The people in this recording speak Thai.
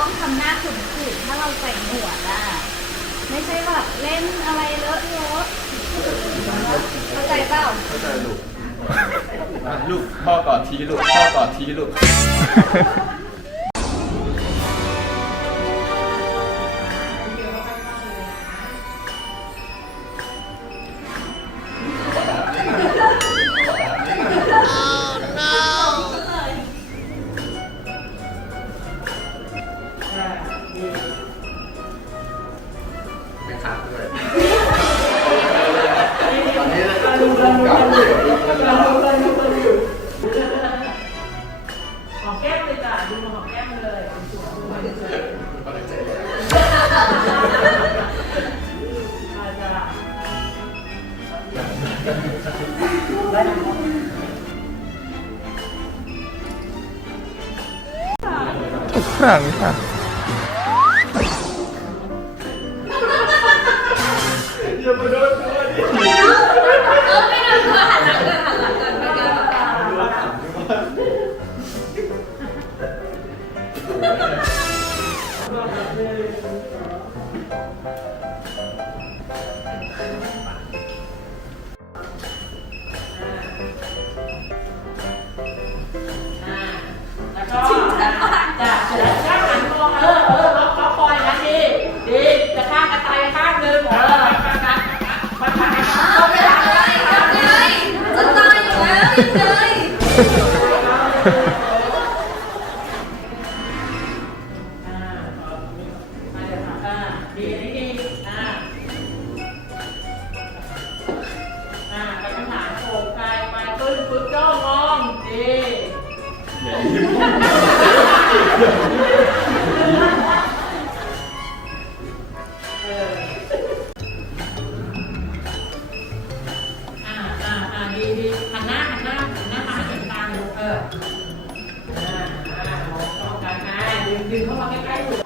ต้องทำหน้าขุ่นๆถ้าเราใส่หนวดอะไม่ใช่แบบเล่นอะไรเลอะเลอะเข้าใจเปล่าเข้าใจลูกอะลูกพ่อกอดทีลูกพ่อกอดทีลูก ไม่ขาดด้วยตอนนี้กลับเลยหอมแก้มเลยจ้ะดูหอมแก้มเลยสวย ดูมันสวยกำลังใจเลยอาจารย์ทุกครั้งค่ะ เดี๋ยวค่ะอ่าดีดีอ่าอ่าไปข้างหลังโอบกายไปปึ้งปึ้งจ้องมองดีเออ ดีดีหันหน้าหันหน้าหันหน้ามาให้เห็นตาดูเอออ่าอ่ามองจ้องกันนะดึงดึงเข้ามาใกล้ๆหู